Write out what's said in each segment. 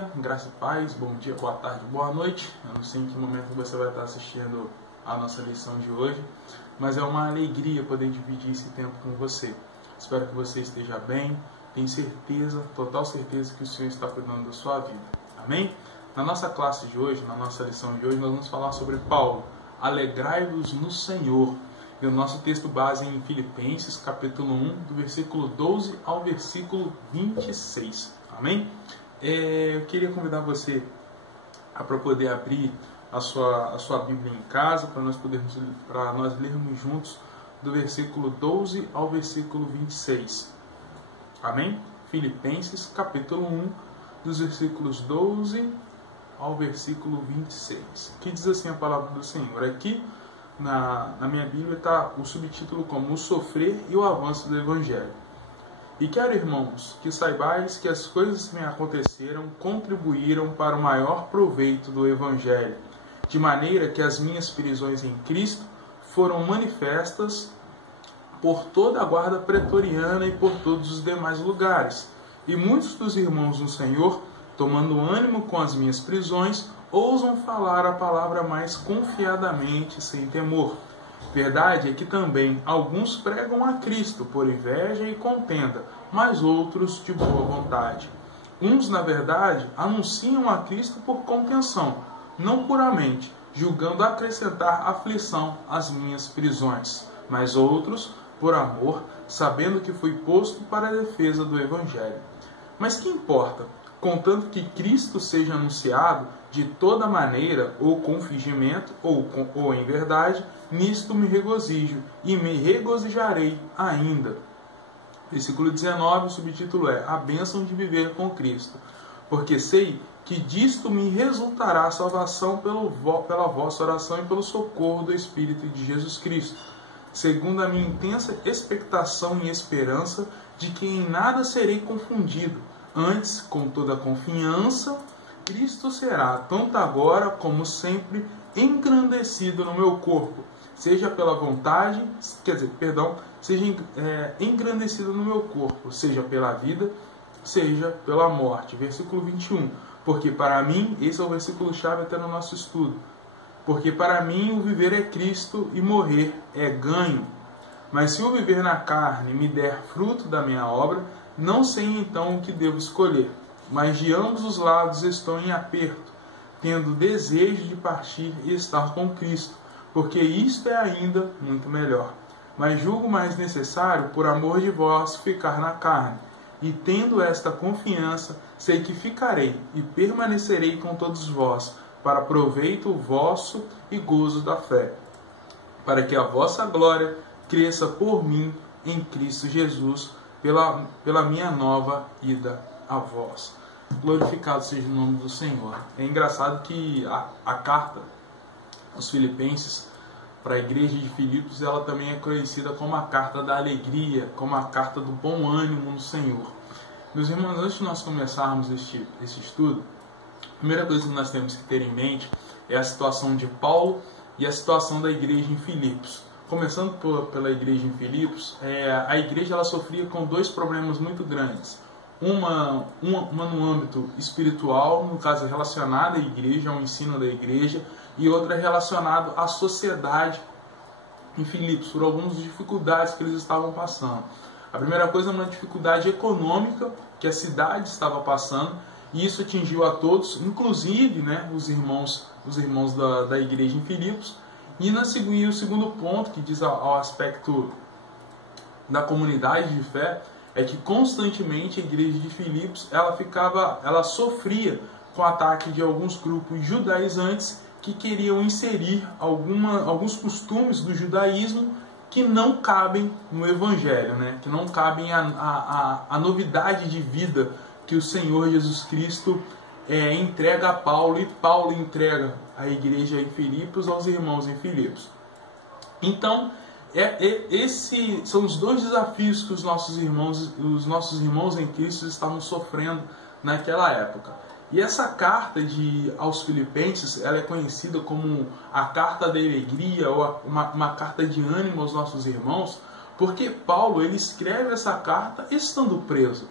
dia, graça e paz, bom dia, boa tarde, boa noite. Eu não sei em que momento você vai estar assistindo a nossa lição de hoje, mas é uma alegria poder dividir esse tempo com você. Espero que você esteja bem, tenho certeza, total certeza que o Senhor está cuidando da sua vida. Amém? Na nossa classe de hoje, na nossa lição de hoje, nós vamos falar sobre Paulo. Alegrai-vos no Senhor. E o nosso texto base é em Filipenses, capítulo 1, do versículo 12 ao versículo 26. Amém? Eu queria convidar você para poder abrir a sua Bíblia em casa, para nós lermos juntos do versículo 12 ao versículo 26. Amém? Filipenses, capítulo 1, dos versículos 12 ao versículo 26. Que diz assim a palavra do Senhor. Aqui na minha Bíblia está o subtítulo como o sofrer e o avanço do Evangelho. E quero, irmãos, que saibais que as coisas que me aconteceram contribuíram para o maior proveito do Evangelho, de maneira que as minhas prisões em Cristo foram manifestas por toda a guarda pretoriana e por todos os demais lugares. E muitos dos irmãos no Senhor, tomando ânimo com as minhas prisões, ousam falar a palavra mais confiadamente, sem temor. Verdade é que também alguns pregam a Cristo por inveja e contenda, mas outros de boa vontade. Uns, na verdade, anunciam a Cristo por contenção, não puramente, julgando acrescentar aflição às minhas prisões, mas outros, por amor, sabendo que fui posto para a defesa do Evangelho. Mas que importa? Contanto que Cristo seja anunciado de toda maneira, ou com fingimento, ou em verdade, nisto me regozijo, e me regozijarei ainda. Versículo 19, o subtítulo é A bênção de viver com Cristo. Porque sei que disto me resultará a salvação pela vossa oração e pelo socorro do Espírito de Jesus Cristo, segundo a minha intensa expectação e esperança de que em nada serei confundido. Antes, com toda a confiança, Cristo será, tanto agora como sempre, engrandecido no meu corpo, seja pela vontade, seja engrandecido no meu corpo, seja pela vida, seja pela morte. Versículo 21. Porque para mim, esse é o versículo chave até no nosso estudo, porque para mim o viver é Cristo e morrer é ganho. Mas se o viver na carne me der fruto da minha obra, não sei então o que devo escolher, mas de ambos os lados estou em aperto, tendo desejo de partir e estar com Cristo, porque isto é ainda muito melhor. Mas julgo mais necessário, por amor de vós, ficar na carne, e tendo esta confiança, sei que ficarei e permanecerei com todos vós, para proveito vosso e gozo da fé, para que a vossa glória cresça por mim em Cristo Jesus, pela minha nova ida a vós. Glorificado seja o nome do Senhor. É engraçado que a carta aos Filipenses, para a igreja de Filipos, ela também é conhecida como a carta da alegria, como a carta do bom ânimo no Senhor. Meus irmãos, antes de nós começarmos esse estudo, a primeira coisa que nós temos que ter em mente é a situação de Paulo e a situação da igreja em Filipos. Começando pela igreja em Filipos, a igreja ela sofria com dois problemas muito grandes. Uma no âmbito espiritual, no caso relacionada à igreja, ao ensino da igreja, e outra relacionada à sociedade em Filipos, por algumas dificuldades que eles estavam passando. A primeira coisa é uma dificuldade econômica que a cidade estava passando, e isso atingiu a todos, inclusive os irmãos da igreja em Filipos. E o segundo ponto, que diz ao aspecto da comunidade de fé, é que constantemente a igreja de Filipos ela sofria com o ataque de alguns grupos judaizantes que queriam inserir alguns costumes do judaísmo que não cabem no Evangelho, que não cabem a novidade de vida que o Senhor Jesus Cristo entrega a Paulo, e Paulo entrega a igreja em Filipos aos irmãos em Filipos. Então, esses são os dois desafios que os nossos irmãos em Cristo estavam sofrendo naquela época. E essa carta aos Filipenses, ela é conhecida como a carta da alegria, ou uma carta de ânimo aos nossos irmãos, porque Paulo ele escreve essa carta estando preso.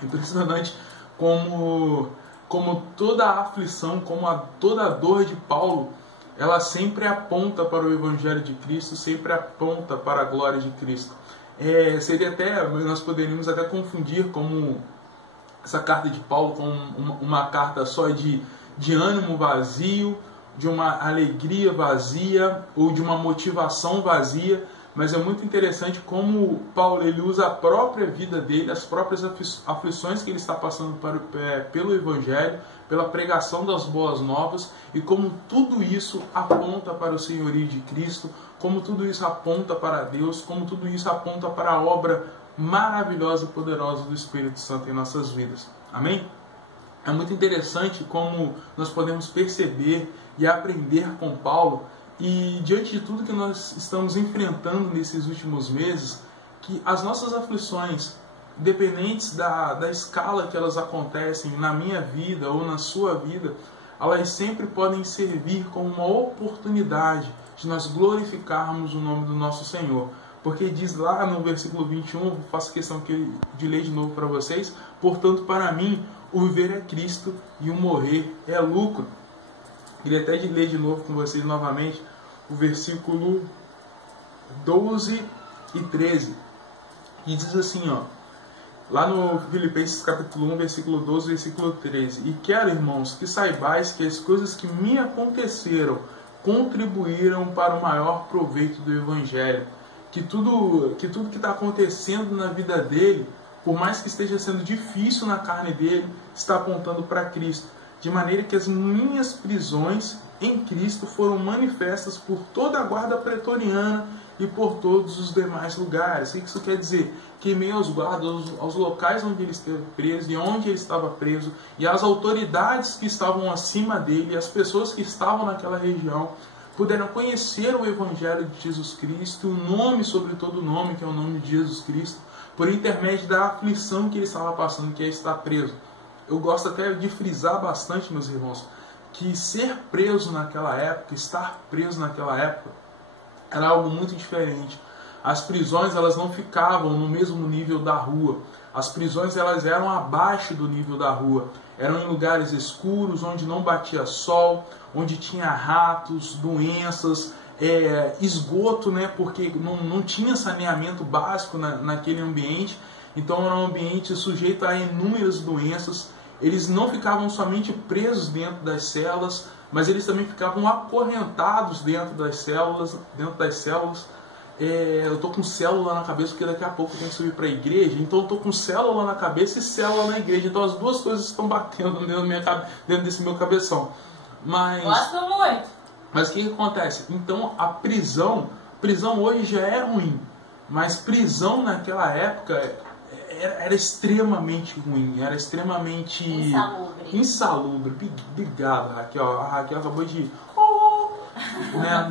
Impressionante como toda a aflição, toda a dor de Paulo, ela sempre aponta para o Evangelho de Cristo, sempre aponta para a glória de Cristo. Nós poderíamos até confundir como essa carta de Paulo com uma carta só de ânimo vazio, de uma alegria vazia ou de uma motivação vazia, mas é muito interessante como Paulo ele usa a própria vida dele, as próprias aflições que ele está passando pelo Evangelho, pela pregação das boas novas, e como tudo isso aponta para o senhorio de Cristo, como tudo isso aponta para Deus, como tudo isso aponta para a obra maravilhosa e poderosa do Espírito Santo em nossas vidas. Amém? É muito interessante como nós podemos perceber e aprender com Paulo, e diante de tudo que nós estamos enfrentando nesses últimos meses, que as nossas aflições, independentes da escala que elas acontecem na minha vida ou na sua vida, elas sempre podem servir como uma oportunidade de nós glorificarmos o nome do nosso Senhor. Porque diz lá no versículo 21, faço questão de ler de novo para vocês: portanto, para mim, o viver é Cristo e o morrer é lucro. Queria até de ler de novo com vocês novamente o versículo 12 e 13. E diz assim, lá no Filipenses capítulo 1, versículo 12 e versículo 13. E quero, irmãos, que saibais que as coisas que me aconteceram contribuíram para o maior proveito do Evangelho. Que tudo que está acontecendo na vida dele, por mais que esteja sendo difícil na carne dele, está apontando para Cristo. De maneira que as minhas prisões em Cristo foram manifestas por toda a guarda pretoriana e por todos os demais lugares. O que isso quer dizer? Que em meio aos guardas, aos locais onde ele esteve preso e onde ele estava preso, e as autoridades que estavam acima dele, as pessoas que estavam naquela região, puderam conhecer o Evangelho de Jesus Cristo, o nome sobre todo nome, que é o nome de Jesus Cristo, por intermédio da aflição que ele estava passando, que é estar preso. Eu gosto até de frisar bastante, meus irmãos, que ser preso naquela época, estar preso naquela época, era algo muito diferente. As prisões, elas não ficavam no mesmo nível da rua. As prisões, elas eram abaixo do nível da rua. Eram em lugares escuros, onde não batia sol, onde tinha ratos, doenças, esgoto, né? Porque não tinha saneamento básico naquele ambiente. Então era um ambiente sujeito a inúmeras doenças. Eles não ficavam somente presos dentro das celas, mas eles também ficavam acorrentados dentro das células. Eu estou com célula na cabeça porque daqui a pouco eu tenho que subir para a igreja, então eu estou com célula na cabeça e célula na igreja, então as duas coisas estão batendo dentro desse meu cabeção. Gosto muito. Mas o que acontece? Então a prisão hoje já é ruim, mas prisão naquela época era extremamente ruim, era extremamente insalubre. Obrigado, Raquel. A Raquel acabou de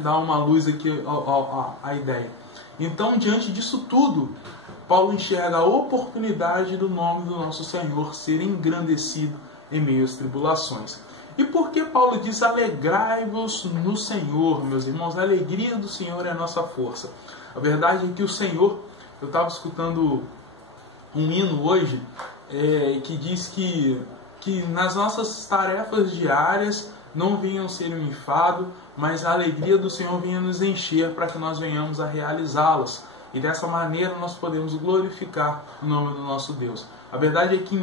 dar uma luz aqui à ideia. Então, diante disso tudo, Paulo enxerga a oportunidade do nome do nosso Senhor ser engrandecido em meio às tribulações. E por que Paulo diz: alegrai-vos no Senhor, meus irmãos? A alegria do Senhor é a nossa força. A verdade é que o Senhor, eu estava escutando um hino hoje que diz que nas nossas tarefas diárias não venham ser um enfado, mas a alegria do Senhor venha nos encher para que nós venhamos a realizá-las. E dessa maneira nós podemos glorificar o nome do nosso Deus. A verdade é que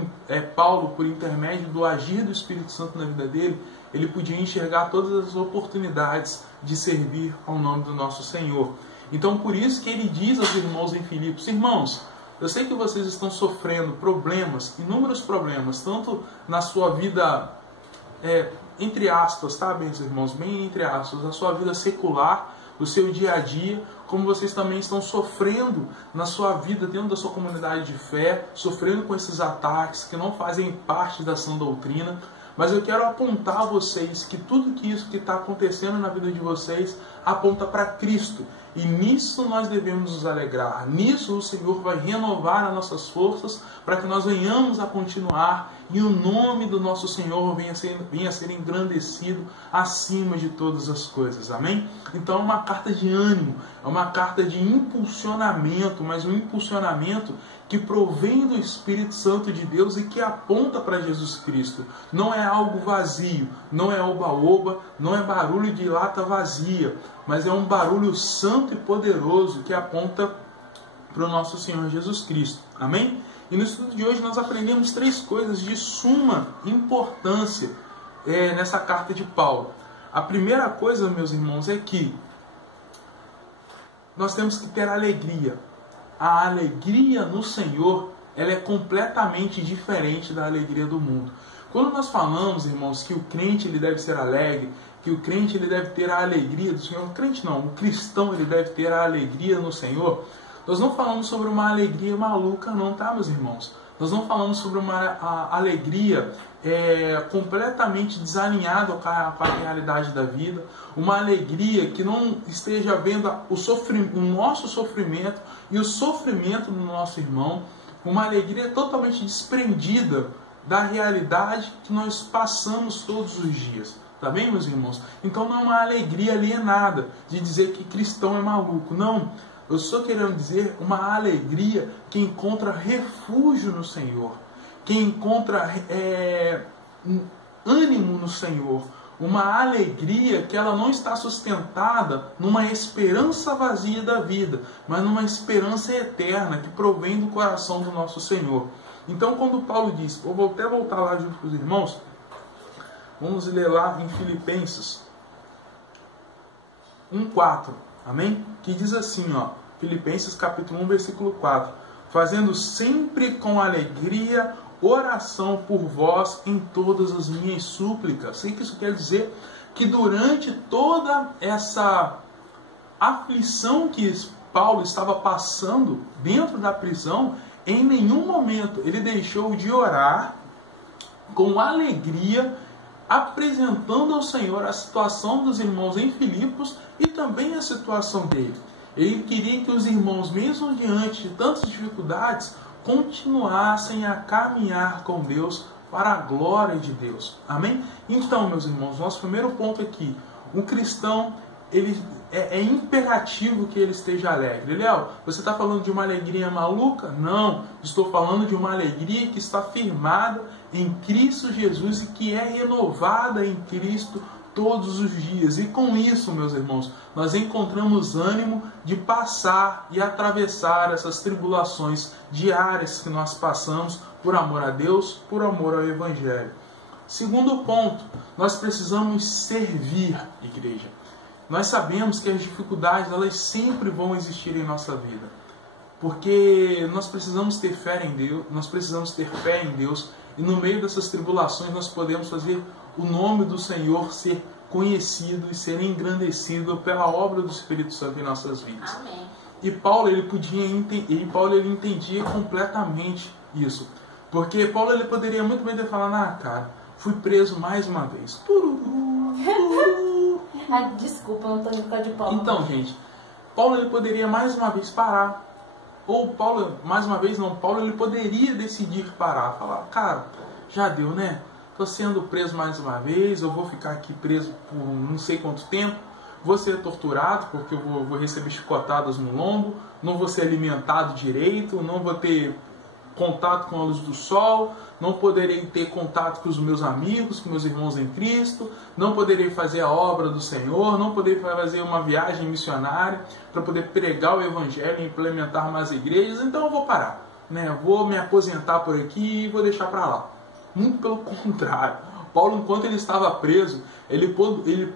Paulo, por intermédio do agir do Espírito Santo na vida dele, ele podia enxergar todas as oportunidades de servir ao nome do nosso Senhor. Então por isso que ele diz aos irmãos em Filipos: irmãos, eu sei que vocês estão sofrendo problemas, inúmeros problemas, tanto na sua vida, entre aspas, tá, meus irmãos, bem entre aspas, na sua vida secular, no seu dia a dia, como vocês também estão sofrendo na sua vida dentro da sua comunidade de fé, sofrendo com esses ataques que não fazem parte da sã doutrina. Mas eu quero apontar a vocês que tudo isso que está acontecendo na vida de vocês, aponta para Cristo. E nisso nós devemos nos alegrar. Nisso o Senhor vai renovar as nossas forças para que nós venhamos a continuar e o nome do nosso Senhor venha a ser engrandecido acima de todas as coisas. Amém? Então é uma carta de ânimo, é uma carta de impulsionamento, mas um impulsionamento que provém do Espírito Santo de Deus e que aponta para Jesus Cristo. Não é algo vazio, não é oba-oba, não é barulho de lata vazia, mas é um barulho santo e poderoso que aponta para o nosso Senhor Jesus Cristo. Amém? E no estudo de hoje nós aprendemos 3 coisas de suma importância nessa carta de Paulo. A primeira coisa, meus irmãos, é que nós temos que ter alegria. A alegria no Senhor, ela é completamente diferente da alegria do mundo. Quando nós falamos, irmãos, que o crente ele deve ser alegre, que o crente ele deve ter a alegria do Senhor, o crente não, o cristão ele deve ter a alegria no Senhor, nós não falamos sobre uma alegria maluca não, tá, meus irmãos? Nós não falamos sobre uma alegria completamente desalinhada com a realidade da vida, uma alegria que não esteja vendo o nosso sofrimento e o sofrimento do nosso irmão, uma alegria totalmente desprendida da realidade que nós passamos todos os dias. Tá bem, meus irmãos? Então não é uma alegria alienada de dizer que cristão é maluco. Não. Eu estou querendo dizer uma alegria que encontra refúgio no Senhor. Que encontra ânimo no Senhor. Uma alegria que ela não está sustentada numa esperança vazia da vida, mas numa esperança eterna que provém do coração do nosso Senhor. Então quando Paulo diz, eu vou até voltar lá junto com os irmãos, vamos ler lá em Filipenses 1:4, amém? Que diz assim, ó, Filipenses capítulo 1, versículo 4. Fazendo sempre com alegria oração por vós em todas as minhas súplicas. Sei que isso quer dizer que durante toda essa aflição que Paulo estava passando dentro da prisão, em nenhum momento ele deixou de orar com alegria, apresentando ao Senhor a situação dos irmãos em Filipos e também a situação dele. Ele queria que os irmãos, mesmo diante de tantas dificuldades, continuassem a caminhar com Deus para a glória de Deus. Amém? Então, meus irmãos, nosso primeiro ponto aqui, um cristão, ele é imperativo que ele esteja alegre. Léo, você está falando de uma alegria maluca? Não, estou falando de uma alegria que está firmada em Cristo Jesus e que é renovada em Cristo todos os dias. E com isso, meus irmãos, nós encontramos ânimo de passar e atravessar essas tribulações diárias que nós passamos por amor a Deus, por amor ao Evangelho. Segundo ponto, nós precisamos servir, igreja. Nós sabemos que as dificuldades, elas sempre vão existir em nossa vida. Porque nós precisamos ter fé em Deus, nós precisamos ter fé em Deus, e no meio dessas tribulações nós podemos fazer o nome do Senhor ser conhecido e ser engrandecido pela obra do Espírito Santo em nossas vidas. Amém. E Paulo ele entendia completamente isso. Porque Paulo ele poderia muito bem ter falado, cara, fui preso mais uma vez. Desculpa, não estou de Paulo. Então, gente, Paulo ele poderia mais uma vez parar. Ou Paulo, mais uma vez não, Paulo ele poderia decidir parar. Falar, cara, já deu, né? Estou sendo preso mais uma vez, eu vou ficar aqui preso por não sei quanto tempo, vou ser torturado porque eu vou receber chicotadas no lombo, não vou ser alimentado direito, não vou ter contato com a luz do sol, não poderei ter contato com os meus amigos, com meus irmãos em Cristo, não poderei fazer a obra do Senhor, não poderei fazer uma viagem missionária para poder pregar o Evangelho e implementar mais igrejas, então eu vou parar, né? Vou me aposentar por aqui e vou deixar para lá. Muito pelo contrário. Paulo, enquanto ele estava preso, ele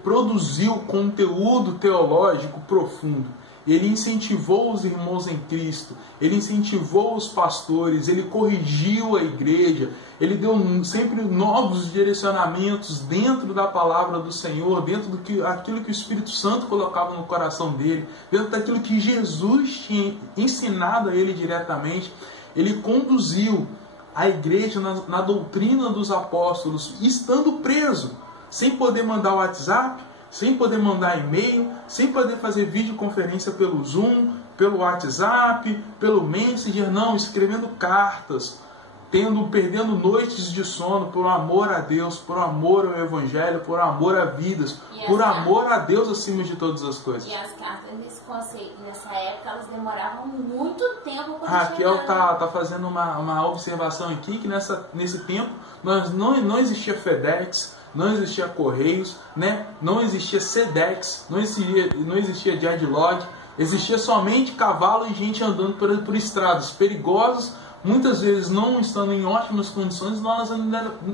produziu conteúdo teológico profundo. Ele incentivou os irmãos em Cristo, ele incentivou os pastores, ele corrigiu a igreja, ele deu sempre novos direcionamentos dentro da palavra do Senhor, dentro daquilo que o Espírito Santo colocava no coração dele, dentro daquilo que Jesus tinha ensinado a ele diretamente. Ele conduziu a igreja na doutrina dos apóstolos, estando preso, sem poder mandar o WhatsApp, sem poder mandar e-mail, sem poder fazer videoconferência pelo Zoom, pelo WhatsApp, pelo Messenger, não, escrevendo cartas, perdendo noites de sono por amor a Deus, por amor ao Evangelho, por amor a vidas, por amor a Deus acima de todas as coisas. E as cartas nesse conceito, nessa época, elas demoravam muito tempo para chegar. Raquel tá fazendo uma observação aqui, que nesse tempo não existia FedEx, não existia Correios, né? Não existia Sedex, não existia Deadlog, existia somente cavalo e gente andando por estradas perigosas, muitas vezes não estando em ótimas condições, nós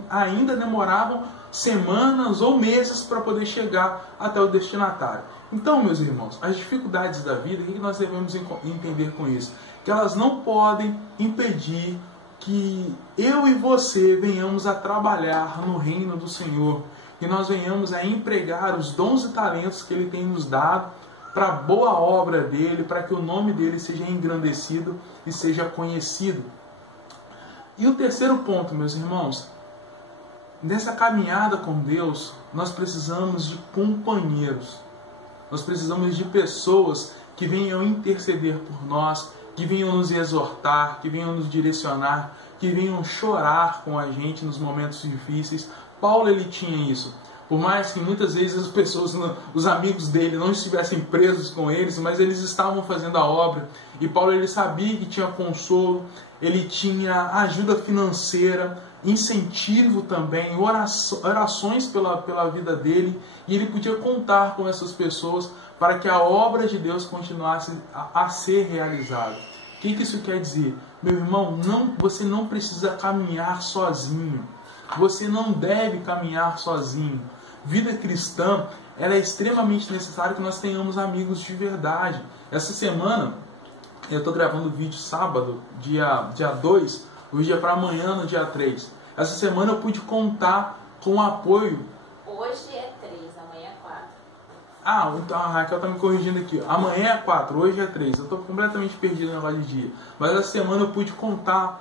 ainda demoravam semanas ou meses para poder chegar até o destinatário. Então, meus irmãos, as dificuldades da vida, o que nós devemos entender com isso? Que elas não podem impedir que eu e você venhamos a trabalhar no reino do Senhor, que nós venhamos a empregar os dons e talentos que Ele tem nos dado para a boa obra dEle, para que o nome dEle seja engrandecido e seja conhecido. E o terceiro ponto, meus irmãos, nessa caminhada com Deus, nós precisamos de companheiros. Nós precisamos de pessoas que venham interceder por nós, que venham nos exortar, que venham nos direcionar, que venham chorar com a gente nos momentos difíceis. Paulo, ele tinha isso. Por mais que muitas vezes as pessoas, os amigos dele não estivessem presos com eles, mas eles estavam fazendo a obra. E Paulo, ele sabia que tinha consolo, ele tinha ajuda financeira, incentivo também, orações pela vida dele. E ele podia contar com essas pessoas para que a obra de Deus continuasse a ser realizada. O que isso quer dizer? Meu irmão, você não precisa caminhar sozinho. Você não deve caminhar sozinho. Vida cristã, ela é extremamente necessário que nós tenhamos amigos de verdade. Essa semana, eu estou gravando o vídeo sábado, dia 2, hoje é para amanhã, no dia 3. Essa semana eu pude contar com o apoio. Hoje é 3, amanhã é 4. Ah, então a Raquel está me corrigindo aqui. Amanhã é 4, hoje é 3. Eu estou completamente perdido no negócio de dia. Mas essa semana eu pude contar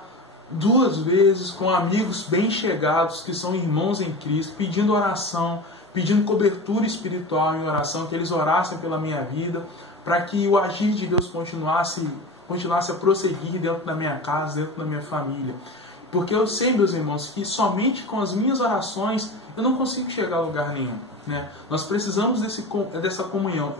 2 vezes com amigos bem chegados, que são irmãos em Cristo, pedindo oração, pedindo cobertura espiritual em oração, que eles orassem pela minha vida, para que o agir de Deus continuasse a prosseguir dentro da minha casa, dentro da minha família. Porque eu sei, meus irmãos, que somente com as minhas orações eu não consigo chegar a lugar nenhum. Né? Nós precisamos dessa comunhão.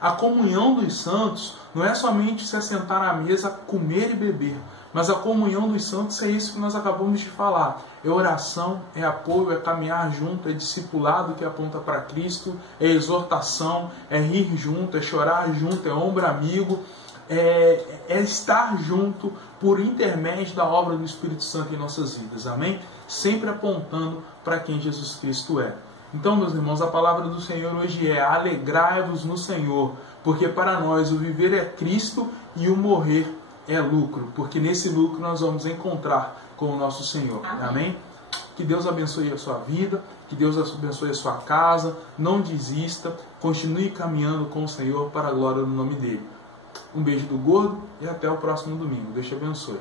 A comunhão dos santos não é somente se assentar à mesa, comer e beber, mas a comunhão dos santos é isso que nós acabamos de falar. É oração, é apoio, é caminhar junto, é discipulado que aponta para Cristo, é exortação, é rir junto, é chorar junto, é ombro amigo, é estar junto por intermédio da obra do Espírito Santo em nossas vidas. Amém? Sempre apontando para quem Jesus Cristo é. Então, meus irmãos, a palavra do Senhor hoje é: alegrai-vos no Senhor, porque para nós o viver é Cristo e o morrer é lucro, porque nesse lucro nós vamos encontrar com o nosso Senhor. Amém? Amém? Que Deus abençoe a sua vida, que Deus abençoe a sua casa, não desista, continue caminhando com o Senhor para a glória do nome dele. Um beijo do gordo e até o próximo domingo. Deus te abençoe.